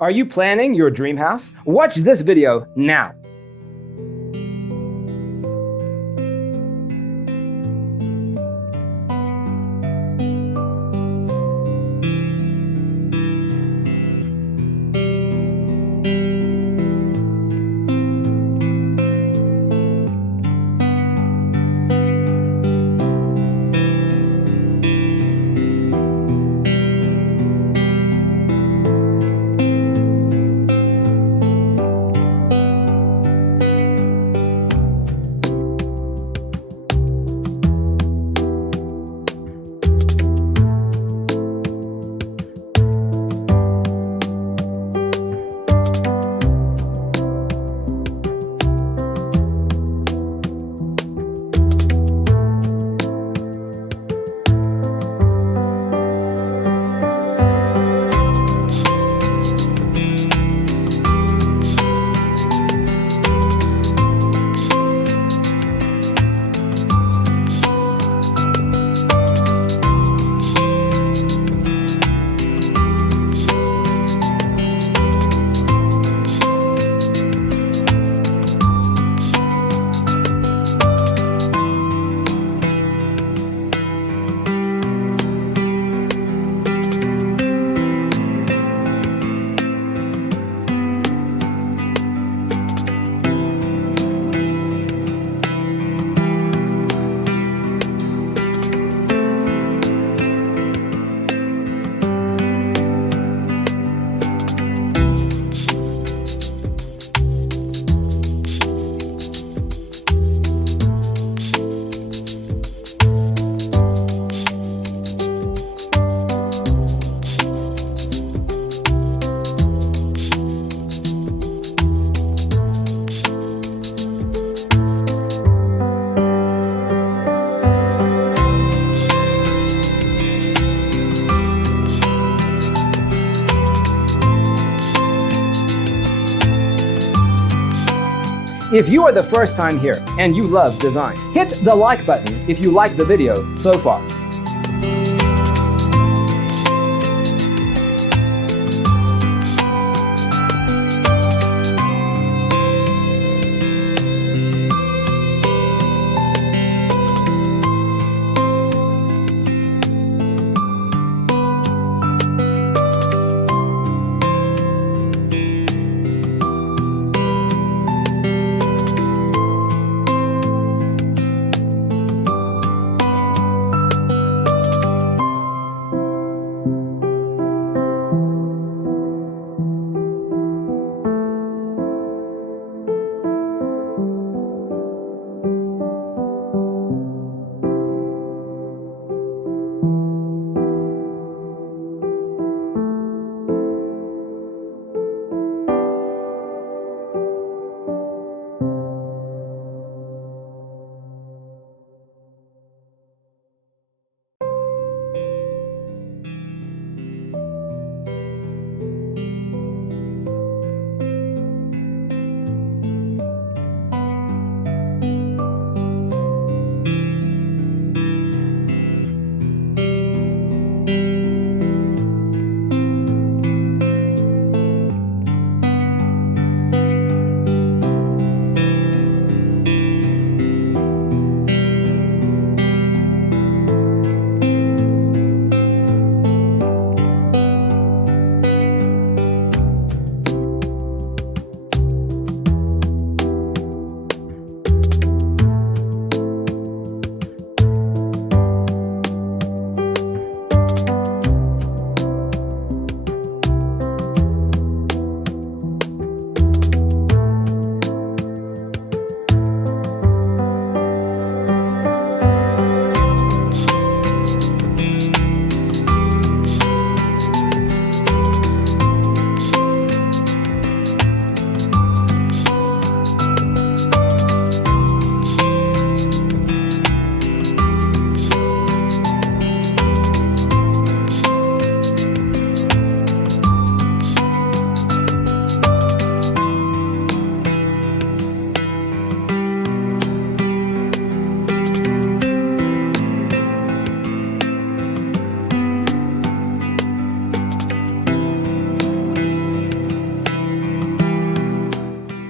Are you planning your dream house? Watch this video now. If you are the first time here and you love design, hit the like button if you like the video so far.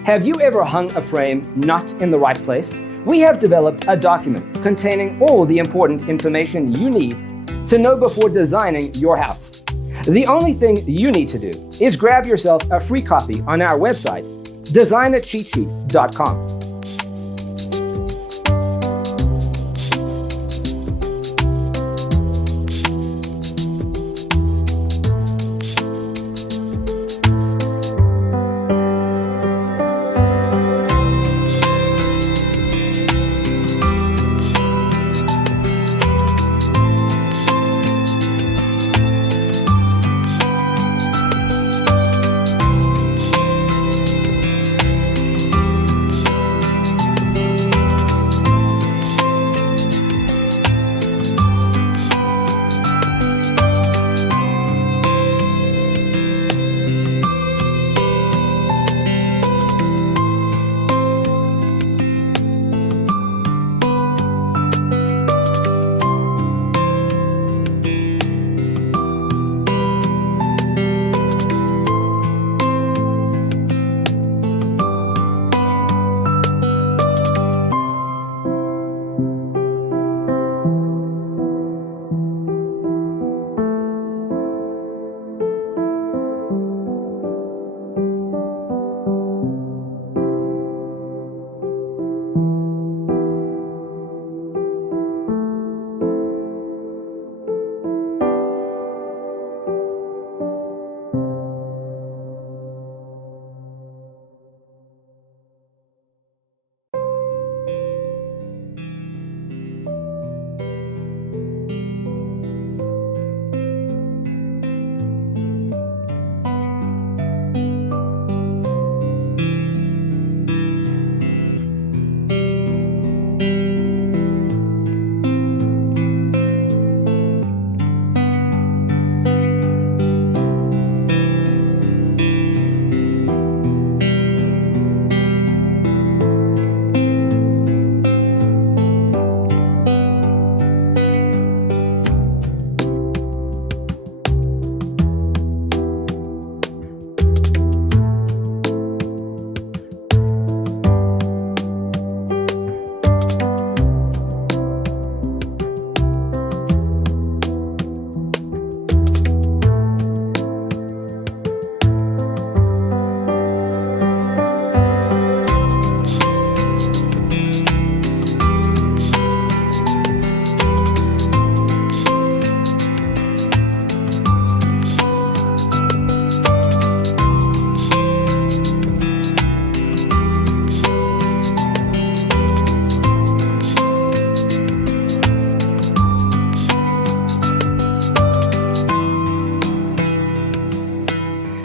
Have you ever hung a frame not in the right place? We have developed a document containing all the important information you need to know before designing your house. The only thing you need to do is grab yourself a free copy on our website, designercheatsheet.com.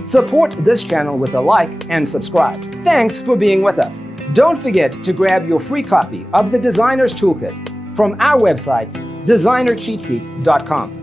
Support this channel with a like and subscribe. Thanks for being with us. Don't forget to grab your free copy of the Designer's Toolkit from our website, designercheatsheet.com.